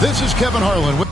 This is Kevin Harlan with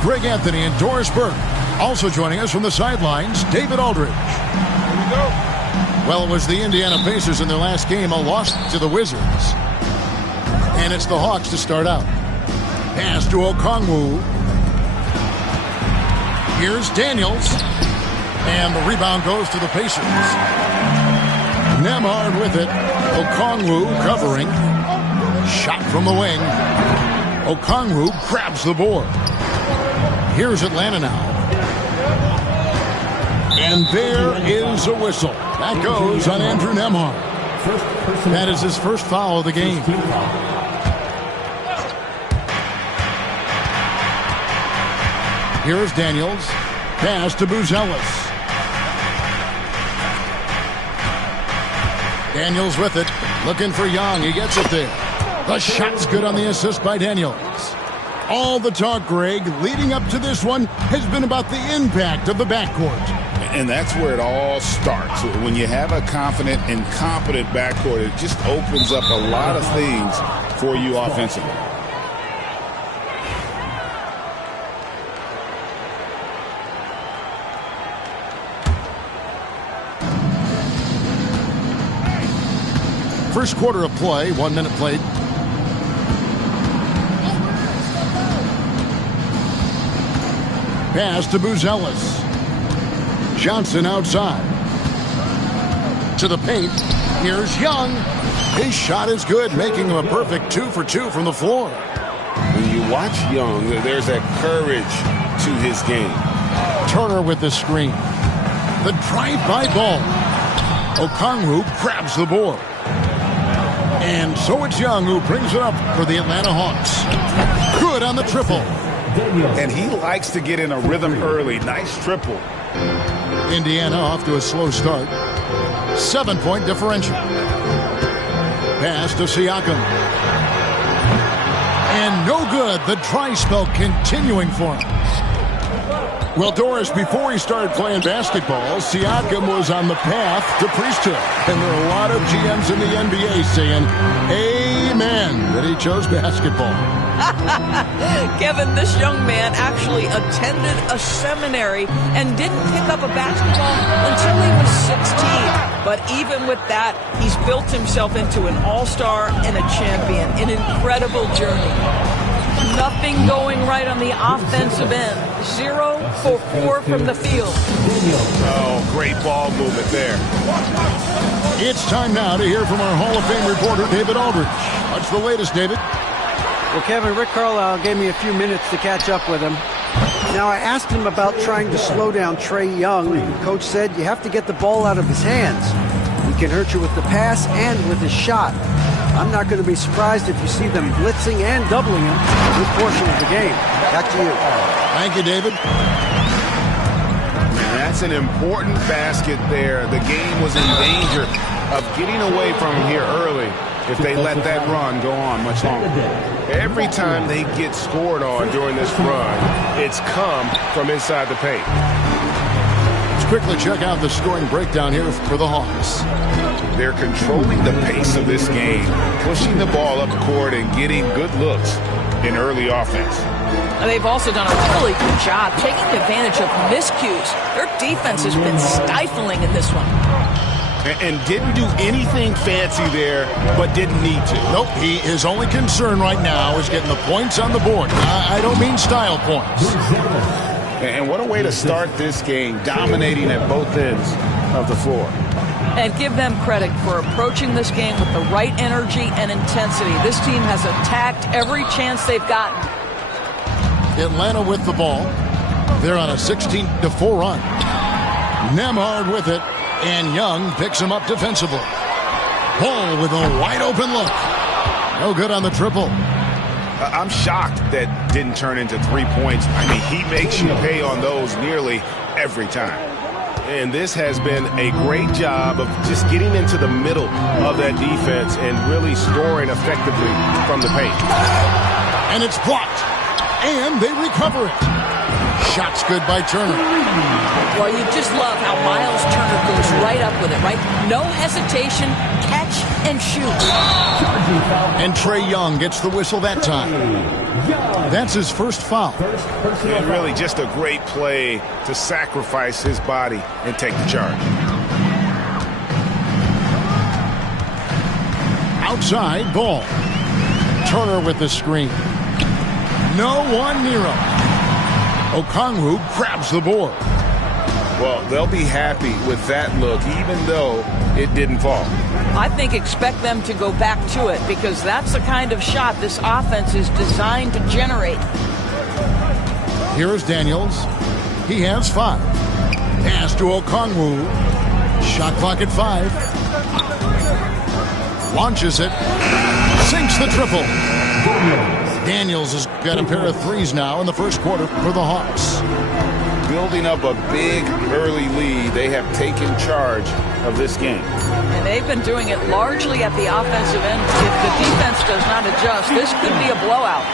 Greg Anthony and Doris Burke. Also joining us from the sidelines, David Aldridge. Here we go. Well, it was the Indiana Pacers in their last game, a loss to the Wizards. And it's the Hawks to start out. Pass to Okongwu. Here's Daniels. And the rebound goes to the Pacers. Nembhard with it. Okongwu covering. Shot from the wing. Okongwu grabs the board. Here's Atlanta now. And there is a whistle. That goes on Andrew Nembhard. That is his first foul of the game. Here's Daniels. Pass to Buzelis. Daniels with it. Looking for Young. He gets it there. The shot's good on the assist by Daniels. All the talk, Greg, leading up to this one has been about the impact of the backcourt. And that's where it all starts. When you have a confident and competent backcourt, it just opens up a lot of things for you offensively. First quarter of play, 1 minute played. Pass to Buzelis. Johnson outside. To the paint. Here's Young. His shot is good, making him a perfect 2 for 2 from the floor. When you watch Young, there's that courage to his game. Turner with the screen. The drive-by ball. Okongwu grabs the board. And so it's Young who brings it up for the Atlanta Hawks. Good on the triple. And he likes to get in a rhythm early. Nice triple. Indiana off to a slow start. 7-point differential. Pass to Siakam. And no good. The dry spell continuing for him. Well, Doris, before he started playing basketball, Siakam was on the path to priesthood. And there are a lot of GMs in the NBA saying, amen, that he chose basketball. Kevin, this young man actually attended a seminary and didn't pick up a basketball until he was 16. But even with that, he's built himself into an all-star and a champion. An incredible journey. Nothing going right on the offensive end. 0 for 4 from the field. Oh, great ball movement there. It's time now to hear from our Hall of Fame reporter, David Aldridge. What's the latest, David? Well, Kevin, Rick Carlisle gave me a few minutes to catch up with him. Now, I asked him about trying to slow down Trae Young. Coach said you have to get the ball out of his hands. He can hurt you with the pass and with his shot. I'm not going to be surprised if you see them blitzing and doubling him a good portion of the game. Back to you. Thank you, David. That's an important basket there. The game was in danger of getting away from him here early. if they let that run go on much longer. Every time they get scored on during this run, it's come from inside the paint. Let's quickly check out the scoring breakdown here for the Hawks. They're controlling the pace of this game, pushing the ball up court and getting good looks in early offense. They've also done a really good job taking advantage of miscues. Their defense has been stifling in this one. And didn't do anything fancy there, but didn't need to. Nope, his only concern right now is getting the points on the board. I don't mean style points. And what a way to start this game, dominating at both ends of the floor. And give them credit for approaching this game with the right energy and intensity. This team has attacked every chance they've gotten. Atlanta with the ball. They're on a 16-4 run. Nembhard with it, and Young picks him up defensively. Ball with a wide-open look. No good on the triple. I'm shocked that didn't turn into 3 points. I mean, he makes you pay on those nearly every time. And this has been a great job of just getting into the middle of that defense and really scoring effectively from the paint. And it's blocked. And they recover it. Shot's good by Turner. Well, you just love how Miles Turner goes right up with it, right? No hesitation, catch and shoot. And Trae Young gets the whistle that time. That's his first foul. And really just a great play to sacrifice his body and take the charge. Outside ball. Turner with the screen. No one near him. Okongwu grabs the board. Well, they'll be happy with that look, even though it didn't fall. I think expect them to go back to it because that's the kind of shot this offense is designed to generate. Here's Daniels. He has 5. Pass to Okongwu. Shot clock at 5. Launches it. Sinks the triple. Daniels has got a pair of threes now in the first quarter for the Hawks. Building up a big early lead, they have taken charge of this game. And they've been doing it largely at the offensive end. If the defense does not adjust, this could be a blowout.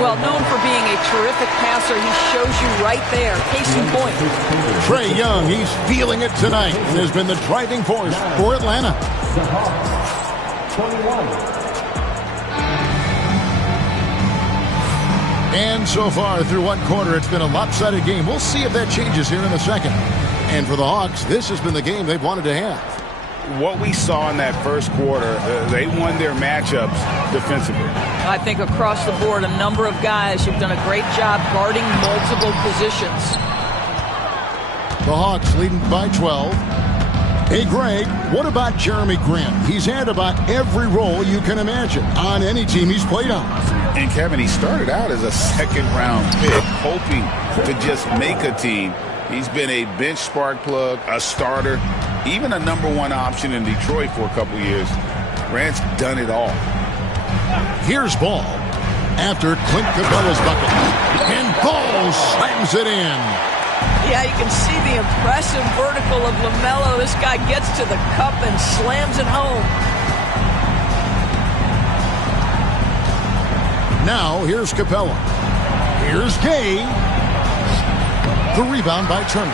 Well, known for being a terrific passer, he shows you right there. Case in point. Trae Young, he's feeling it tonight and has been the driving force for Atlanta. The Hawks, 21. And so far through one quarter, it's been a lopsided game. We'll see if that changes here in the second. And for the Hawks, this has been the game they've wanted to have. What we saw in that first quarter, they won their matchups defensively. I think across the board, a number of guys who've done a great job guarding multiple positions. The Hawks leading by 12. Hey, Greg, what about Jeremy Grant? He's had about every role you can imagine on any team he's played on. And Kevin, he started out as a second-round pick, hoping to just make a team. He's been a bench spark plug, a starter, even a #1 option in Detroit for a couple years. Grant's done it all. Here's Ball after Clint Capella's bucket. And Ball slams it in. Yeah, you can see the impressive vertical of LaMelo. This guy gets to the cup and slams it home. Now, here's Capella. Here's Gay. The rebound by Turner.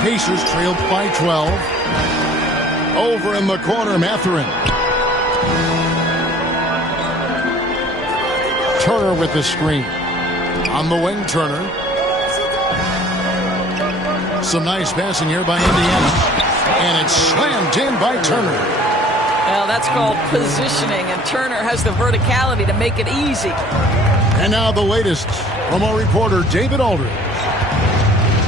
Pacers trailed by 12. Over in the corner, Mathurin. Turner with the screen. On the wing, Turner. Some nice passing here by Indiana. And it's slammed in by Turner. Well, that's called positioning, and Turner has the verticality to make it easy. And now the latest from our reporter, David Aldridge.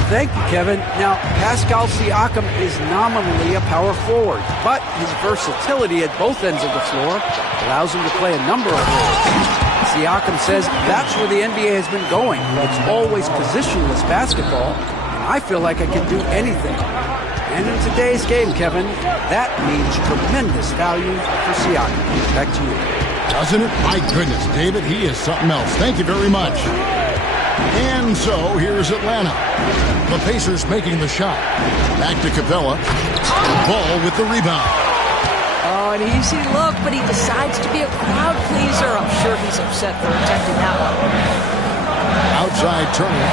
Thank you, Kevin. Now, Pascal Siakam is nominally a power forward, but his versatility at both ends of the floor allows him to play a number of roles. Siakam says that's where the NBA has been going. It's always positionless basketball, and I feel like I can do anything. And in today's game, Kevin, that means tremendous value for Siakam. Back to you. Doesn't it? My goodness, David, he is something else. Thank you very much. And so, here's Atlanta. The Pacers making the shot. Back to Capella. Ball with the rebound. Oh, an easy look, but he decides to be a crowd pleaser. I'm sure he's upset for attempting that one. Outside Turner.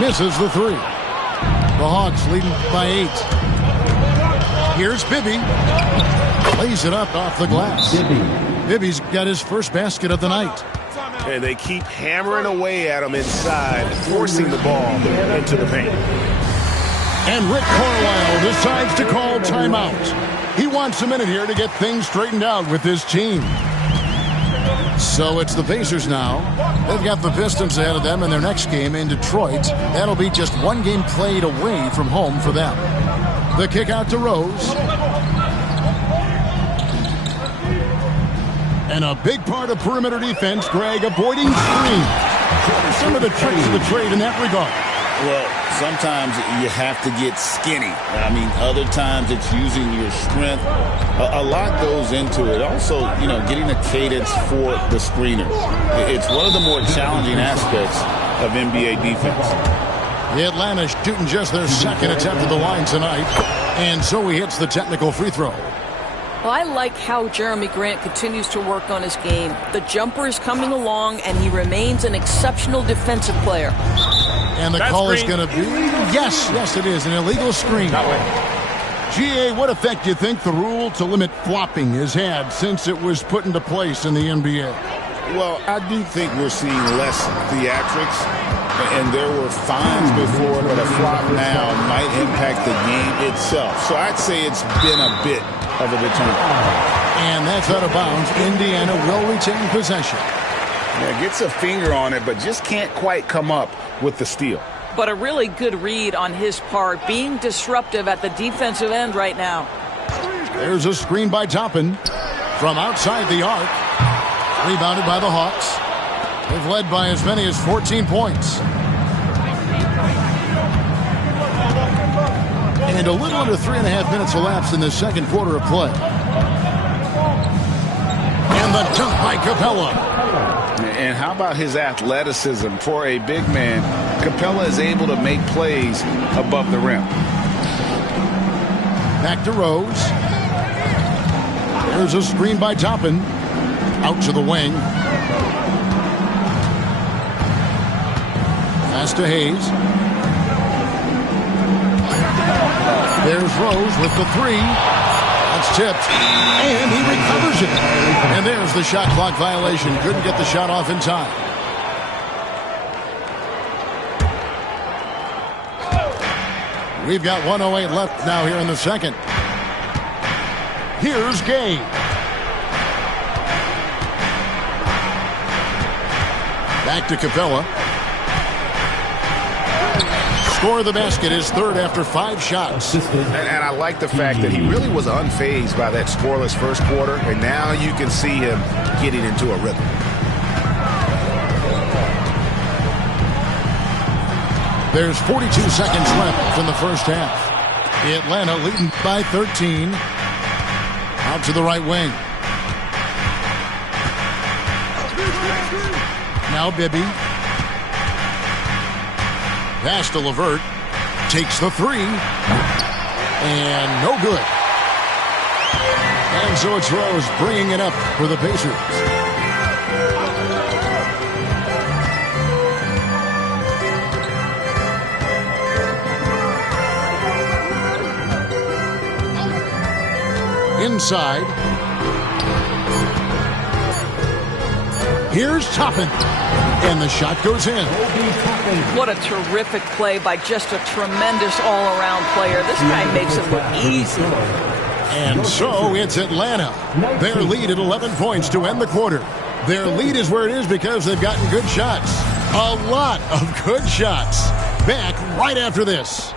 Misses the three. The Hawks leading by 8. Here's Bibby. Lays it up off the glass. Bibby's got his first basket of the night. And they keep hammering away at him inside, forcing the ball into the paint. And Rick Carlisle decides to call timeout. He wants a minute here to get things straightened out with his team. So it's the Pacers now. They've got the Pistons ahead of them in their next game in Detroit. That'll be just one game played away from home for them. The kick out to Rose. And a big part of perimeter defense, Greg, avoiding screens. What are some of the tricks of the trade in that regard? Well, sometimes you have to get skinny. I mean, other times it's using your strength. A lot goes into it. Also, getting a cadence for the screener. It's one of the more challenging aspects of NBA defense. The Atlanta shooting just their second attempt at the line tonight. And so he hits the technical free throw. Well, I like how Jeremy Grant continues to work on his game. The jumper is coming along, and he remains an exceptional defensive player. And the call is going to be, yes, it is, an illegal screen. GA, what effect do you think the rule to limit flopping has had since it was put into place in the NBA? Well, I do think we're seeing less theatrics, and there were fines before, but a flop now might impact the game itself. So I'd say it's been a bit of a deterrent. And that's out of bounds. Indiana will retain possession. Yeah, gets a finger on it, but just can't quite come up with the steal. But a really good read on his part, being disruptive at the defensive end right now. There's a screen by Toppin from outside the arc. Rebounded by the Hawks. They've led by as many as 14 points. And a little under 3.5 minutes elapsed in the second quarter of play. And the dunk by Capella. And how about his athleticism? For a big man, Capella is able to make plays above the rim. Back to Rose. There's a screen by Toppin. Out to the wing. Pass to Hayes. There's Rose with the three. That's tipped. And he recovers it. And there's the shot clock violation. Couldn't get the shot off in time. We've got 1:08 left now here in the second. Here's Gay. Back to Capella. Score of the basket is third after 5 shots. And I like the fact that he really was unfazed by that scoreless first quarter, and now you can see him getting into a rhythm. There's 42 seconds left in the first half. Atlanta leading by 13. Out to the right wing. Now Bibby. Pass to LeVert. Takes the three. And no good. And so it's Rose bringing it up for the Pacers. Inside. Here's Toppin. And the shot goes in. What a terrific play by just a tremendous all-around player. This guy makes it look easy. And so it's Atlanta. Their lead at 11 points to end the quarter. Their lead is where it is because they've gotten good shots. A lot of good shots. Back right after this.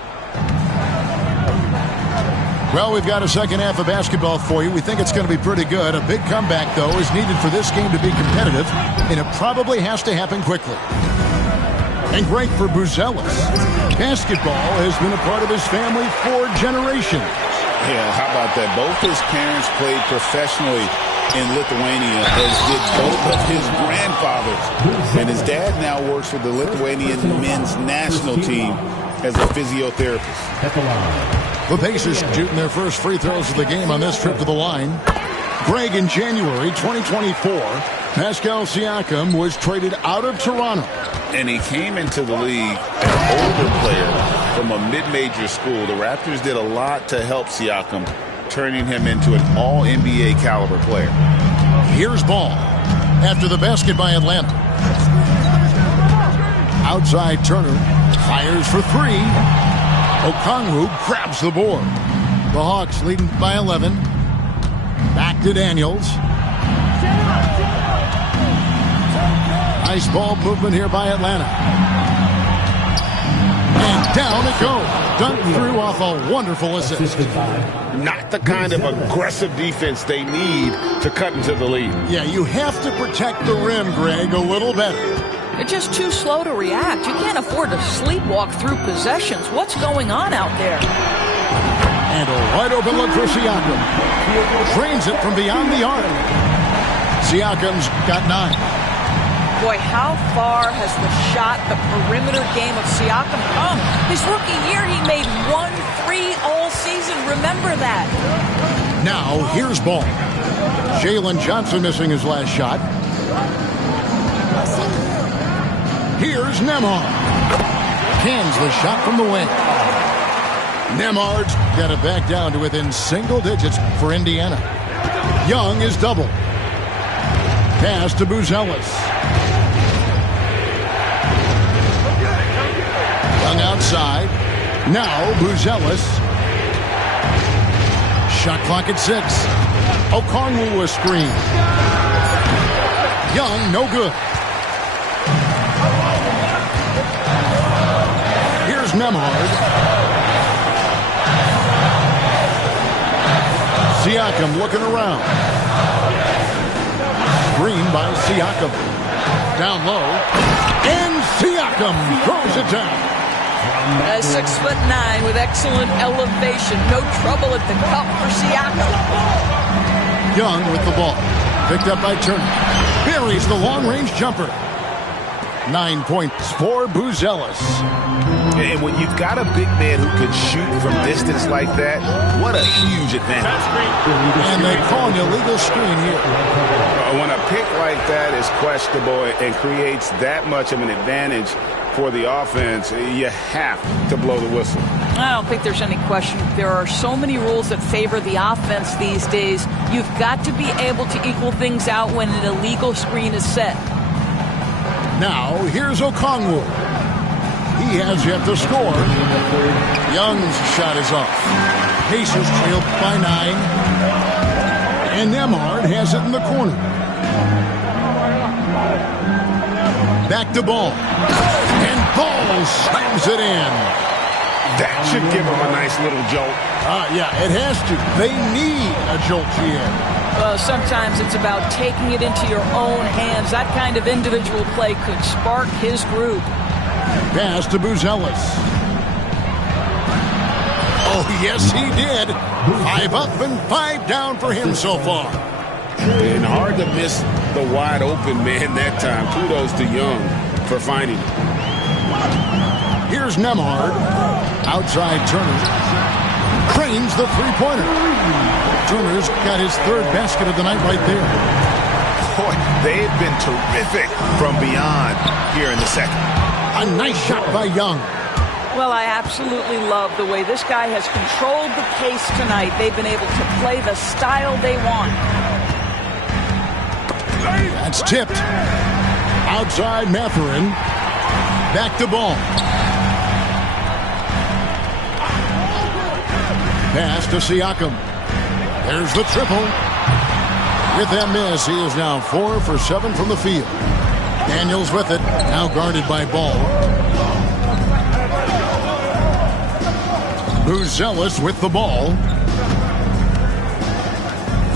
Well, we've got a second half of basketball for you. We think it's going to be pretty good. A big comeback, though, is needed for this game to be competitive, and it probably has to happen quickly. And great for Buzelis. Basketball has been a part of his family for generations. Yeah, how about that? Both his parents played professionally in Lithuania, as did both of his grandfathers. And his dad now works for the Lithuanian men's national team as a physiotherapist. The Pacers shooting their first free throws of the game on this trip to the line. Greg, in January 2024, Pascal Siakam was traded out of Toronto. And he came into the league an older player from a mid-major school. The Raptors did a lot to help Siakam, turning him into an all-NBA caliber player. Here's Ball after the basket by Atlanta. Outside Turner fires for three. Okongwu grabs the board. The Hawks leading by 11. Back to Daniels. Nice ball movement here by Atlanta. And down it goes. Dunked through off a wonderful assist. Not the kind of aggressive defense they need to cut into the lead. Yeah, you have to protect the rim, Greg, a little better. You're just too slow to react. You can't afford to sleepwalk through possessions. What's going on out there? And a wide open look for Siakam. Drains it from beyond the arc. Siakam's got 9. Boy, how far has the perimeter game of Siakam come? His rookie year, he made 1 3 all season. Remember that. Now, here's Ball. Jalen Johnson missing his last shot. Here's Nembhard. Cans the shot from the wing. Nembhard's got it back down to within single digits for Indiana. Young is double. Pass to Buzelis. Young outside. Now Buzelis. Shot clock at 6. Okongwu a screen. Young, no good. Here's Nembhard. Siakam looking around. Screen by Siakam. Down low. And Siakam throws it down. 6'9" with excellent elevation. No trouble at the cup for Siakam. Young with the ball. Picked up by Turner. Buries the long-range jumper. 9 points for Buzelis. And when you've got a big man who can shoot from distance like that, what a huge advantage. And they call an illegal screen here. When a pick like that is questionable and creates that much of an advantage for the offense, you have to blow the whistle. I don't think there's any question. There are so many rules that favor the offense these days. You've got to be able to equal things out when an illegal screen is set. Now, here's Okongwu. He has yet to score. Young's shot is off. Pacers trailed by 9. And Nembhard has it in the corner. Back to Ball. And Ball slams it in. That should give them a nice little jolt. Yeah, it has to. They need a jolt here. Well, sometimes it's about taking it into your own hands. That kind of individual play could spark his group. Pass to Buzelis. Oh, yes, he did. 5 up and 5 down for him so far. And hard to miss the wide open man that time. Kudos to Young for finding him. Here's Nembhard. Outside Turner. Cranes the three-pointer. Turner's got his 3rd basket of the night right there. Boy, they've been terrific from beyond here in the second. A nice shot by Young. Well, I absolutely love the way this guy has controlled the pace tonight. They've been able to play the style they want. That's tipped. Outside Mathurin. Back to Ball. Pass to Siakam. There's the triple. With that miss, he is now 4 for 7 from the field. Daniels with it, now guarded by Ball. Buzelis with the ball.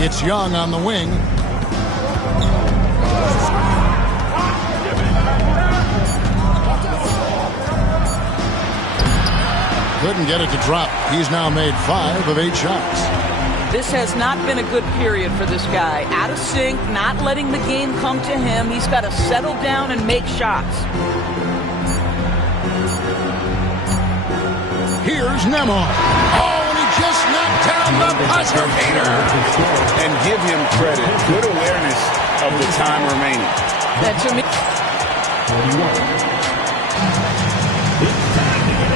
It's Young on the wing. Couldn't get it to drop. He's now made 5 of 8 shots. This has not been a good period for this guy. Out of sync, not letting the game come to him. He's got to settle down and make shots. Here's Nembhard. Oh, and he from the buzzer beater. And give him credit. Good awareness of the time remaining. That to me.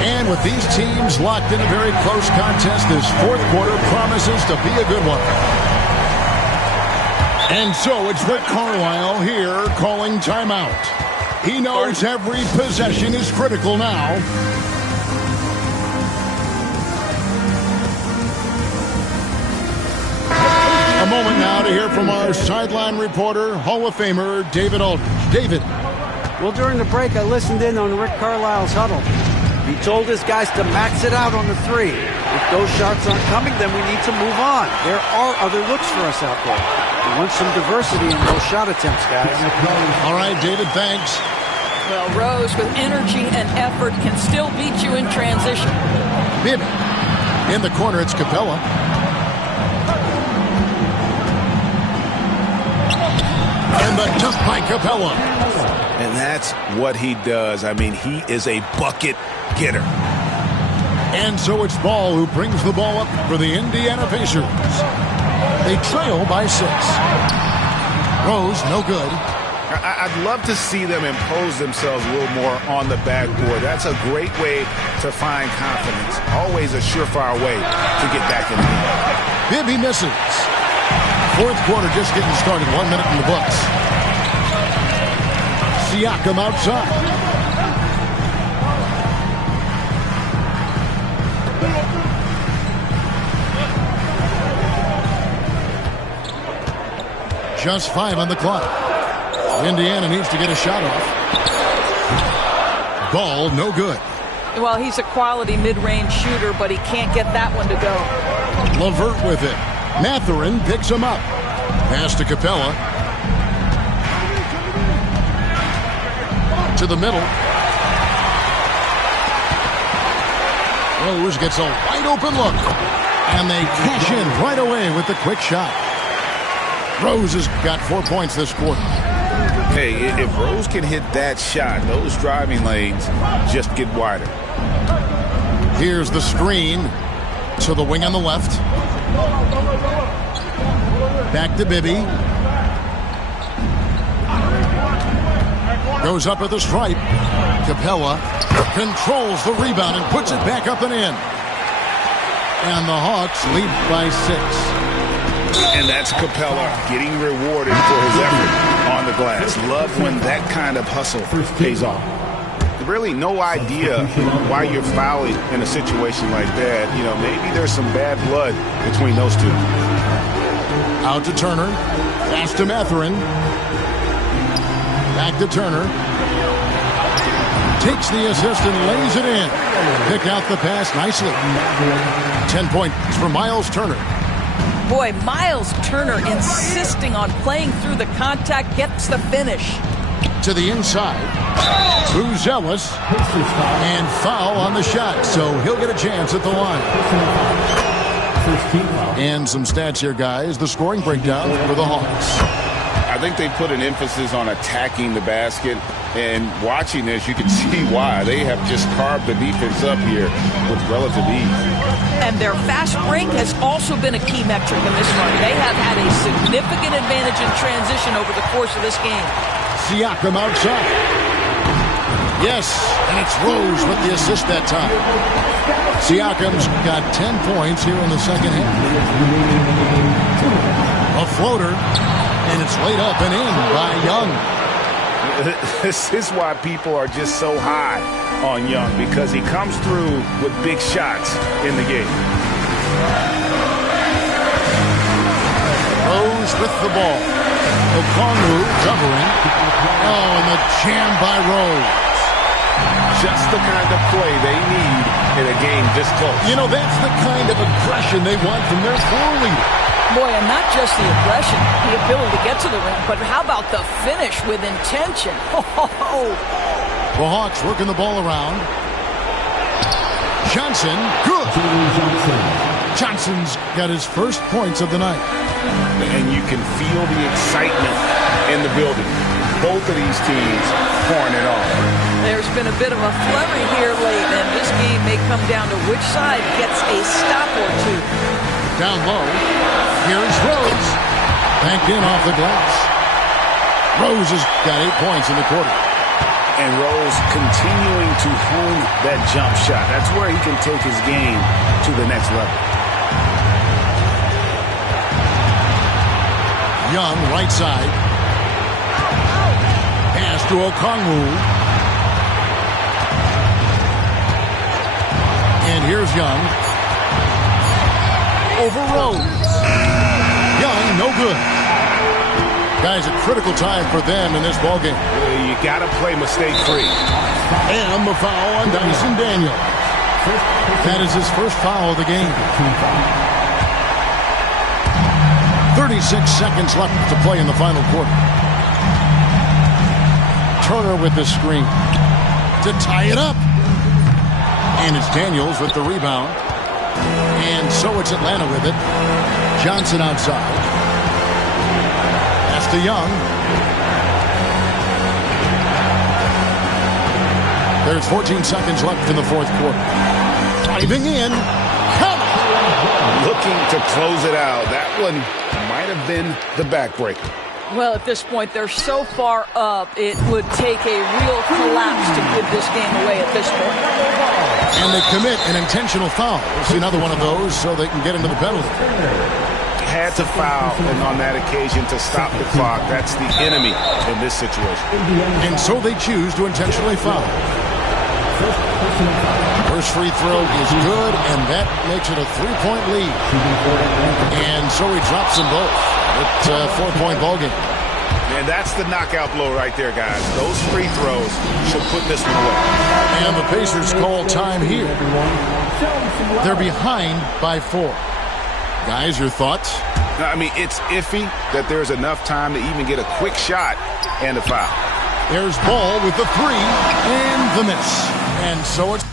And with these teams locked in a very close contest, this fourth quarter promises to be a good one. And so it's Rick Carlisle here calling timeout. He knows every possession is critical now. A moment now to hear from our sideline reporter, Hall of Famer David Aldridge. David. Well, during the break, I listened in on Rick Carlisle's huddle. He told his guys to max it out on the three. If those shots aren't coming, then we need to move on. There are other looks for us out there. We want some diversity in those shot attempts, guys. All right, David, thanks. Well, Rose, with energy and effort, can still beat you in transition. Bibby. In the corner, it's Capella. And the dunk by Capella. And that's what he does. I mean, he is a bucket getter. And so it's Ball who brings the ball up for the Indiana Pacers. They trail by 6. Rose, no good. I'd love to see them impose themselves a little more on the backboard. That's a great way to find confidence. Always a surefire way to get back in the game. Bibby misses. Fourth quarter just getting started. 1 minute in the books. Siakam outside. Just 5 on the clock. Indiana needs to get a shot off. Ball, no good. Well, he's a quality mid-range shooter, but he can't get that one to go. LeVert with it. Mathurin picks him up. Pass to Capella. To the middle. Rose gets a wide open look. And they cash in right away with the quick shot. Rose has got 4 points this quarter. Hey, if Rose can hit that shot, those driving lanes just get wider. Here's the screen to the wing on the left. Back to Bibby. Goes up at the stripe. Capella controls the rebound and puts it back up and in. And the Hawks lead by 6. And that's Capella getting rewarded for his effort on the glass. Love when that kind of hustle pays off. Really no idea why you're fouling in a situation like that. You know, maybe there's some bad blood between those two. Out to Turner. Pass to Mathurin. Back to Turner. Takes the assist and lays it in. Pick out the pass nicely. 10 points for Miles Turner. Boy, Miles Turner insisting on playing through the contact, gets the finish. To the inside. Who's Ellis? And foul on the shot, so he'll get a chance at the line. And some stats here, guys. The scoring breakdown for the Hawks. I think they put an emphasis on attacking the basket, and watching this, you can see why. They have just carved the defense up here with relative ease. And their fast break has also been a key metric in this run. They have had a significant advantage in transition over the course of this game. Siakam outside. Yes, and it's Rose with the assist that time. Siakam's got 10 points here in the second half. A floater, and it's laid up and in by Young. This is why people are just so high on Young, because he comes through with big shots in the game. Rose with the ball. Okongwu covering. Oh, and the jam by Rose. Just the kind of play they need in a game this close. You know, that's the kind of aggression they want from their floor leader. Boy, and not just the aggression, the ability to get to the rim, but how about the finish with intention? The Hawks working the ball around. Johnson, good. Johnson's got his first points of the night. And you can feel the excitement in the building. Both of these teams pouring it on. There's been a bit of a flurry here late, and this game may come down to which side gets a stop or two. Down low. Here's Rose. Banked in off the glass. Rose has got 8 points in the quarter. And Rose continuing to hone that jump shot. That's where he can take his game to the next level. Young, right side. Pass to Okongwu. And here's Young. Over Rose. Young, no good. Guys, a critical time for them in this ballgame. You got to play mistake-free. And the foul on Dyson Daniels. That is his first foul of the game. 36 seconds left to play in the final quarter. Turner with the screen to tie it up. And it's Daniels with the rebound. And so it's Atlanta with it. Johnson outside. Pass to Young. There's 14 seconds left in the fourth quarter. Driving in. Looking to close it out. That one might have been the backbreaker. Well, at this point, they're so far up, it would take a real collapse to give this game away at this point. And they commit an intentional foul. We'll see another one of those so they can get into the penalty. Had to foul, and on that occasion to stop the clock. That's the enemy in this situation. And so they choose to intentionally foul. First free throw is good, and that makes it a 3-point lead. And so he drops them both. It's a 4-point ballgame. And that's the knockout blow right there, guys. Those free throws should put this one away. And the Pacers call time here. They're behind by 4. Guys, your thoughts? I mean, it's iffy that there's enough time to even get a quick shot and a foul. There's Ball with the 3 and the miss. And so it's